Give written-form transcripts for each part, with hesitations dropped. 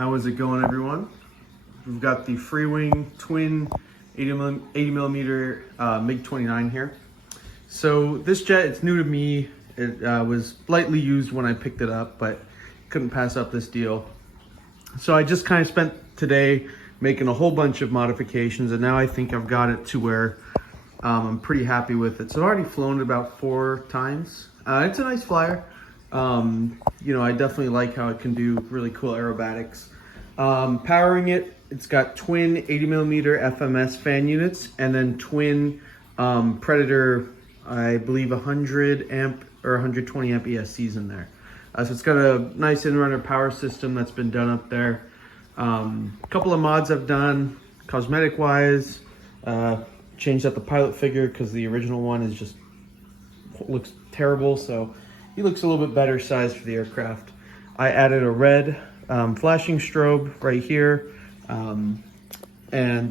How is it going, everyone? We've got the Freewing twin 80 millimeter MiG-29 here. So this jet, it's new to me. It was lightly used when I picked it up, but couldn't pass up this deal. So I just kind of spent today making a whole bunch of modifications, and now I think I've got it to where I'm pretty happy with it. So I've already flown it about 4 times. It's a nice flyer. You know, I definitely like how it can do really cool aerobatics. Powering it, it's got twin 80 millimeter FMS fan units and then twin Predator, I believe 100 amp or 120 amp ESCs in there. So it's got a nice in-runner power system that's been done up there. A couple of mods I've done cosmetic wise. Changed out the pilot figure because the original one is just looks terrible, so he looks a little bit better sized for the aircraft. I added a red flashing strobe right here, and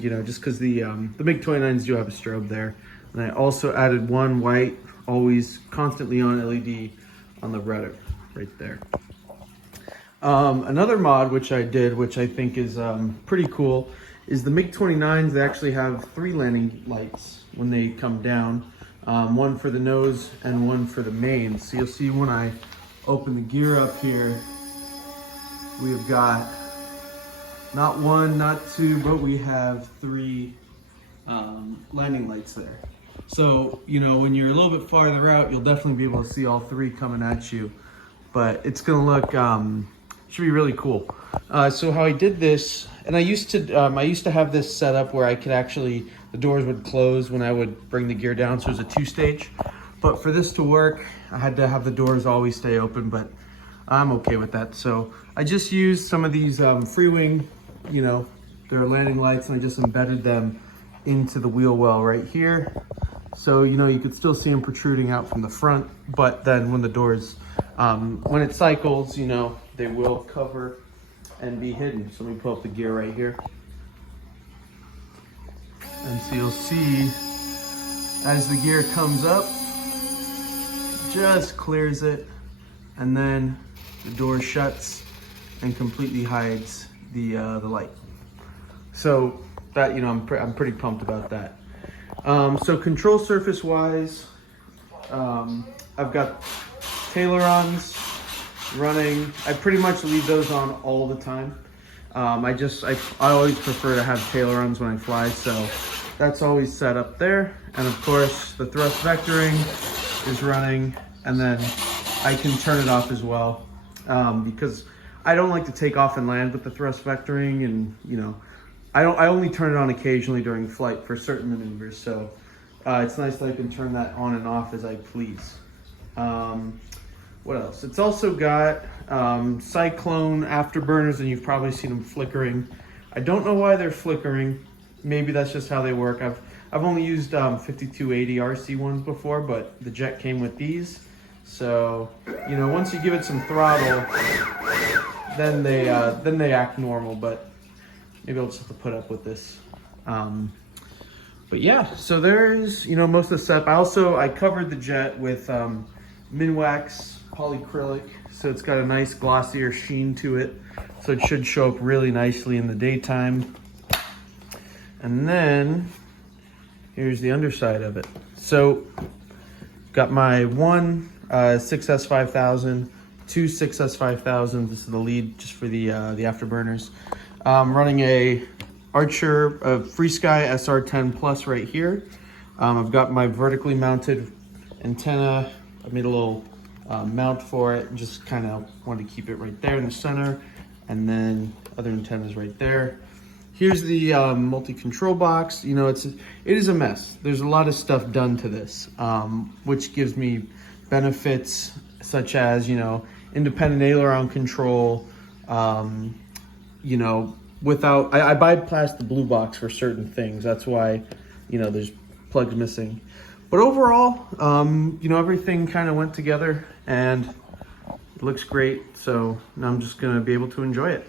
you know, just because the MiG-29s do have a strobe there. And I also added one white, always constantly on LED on the rudder right there. Another mod which I did, which I think is pretty cool, is the MiG-29s. They actually have 3 landing lights when they come down. One for the nose and one for the main. So you'll see when I open the gear up here, we've got not 1, not 2, but we have 3 landing lights there. So, you know, when you're a little bit farther out, you'll definitely be able to see all 3 coming at you. But it's gonna look, should be really cool. So how I did this, and I used to have this set up where I could actually, the doors would close when I would bring the gear down, so it was a 2-stage. But for this to work, I had to have the doors always stay open, but I'm okay with that. So I just used some of these Freewing, you know, they're landing lights, and I just embedded them into the wheel well right here. So, you know, you could still see them protruding out from the front, but then when the doors, when it cycles, you know, they will cover and be hidden. So let me pull up the gear right here. And so you'll see as the gear comes up, just clears it, and then the door shuts and completely hides the light. So that, you know, I'm pretty pumped about that. So control surface wise, I've got Tailorons running. I pretty much leave those on all the time. I always prefer to have Tailorons when I fly, so that's always set up there. And of course the thrust vectoring is running, and then I can turn it off as well, because I don't like to take off and land with the thrust vectoring, and you know, I only turn it on occasionally during flight for certain maneuvers, so it's nice that I can turn that on and off as I please. What else? It's also got cyclone afterburners, and you've probably seen them flickering. I don't know why they're flickering. Maybe that's just how they work. I've only used 5280 RC ones before, but the jet came with these. So, you know, once you give it some throttle, then they act normal, but maybe I'll just have to put up with this. But yeah, so there's, you know, most of the setup. I covered the jet with Minwax polyacrylic, so it's got a nice glossier sheen to it, so it should show up really nicely in the daytime. And then here's the underside of it. So got my one 6S5000, 2 6S5000. This is the lead just for the afterburners. Running a Archer FreeSky SR10 Plus right here. I've got my vertically mounted antenna. I made a little mount for it, and just kind of wanted to keep it right there in the center, and then other antennas right there. Here's the multi-control box. You know, it is a mess. There's a lot of stuff done to this, which gives me benefits such as, you know, independent aileron control. You know, without I bypass the blue box for certain things. That's why, you know, there's plugs missing. But overall, you know, everything kind of went together and it looks great. So now I'm just gonna be able to enjoy it.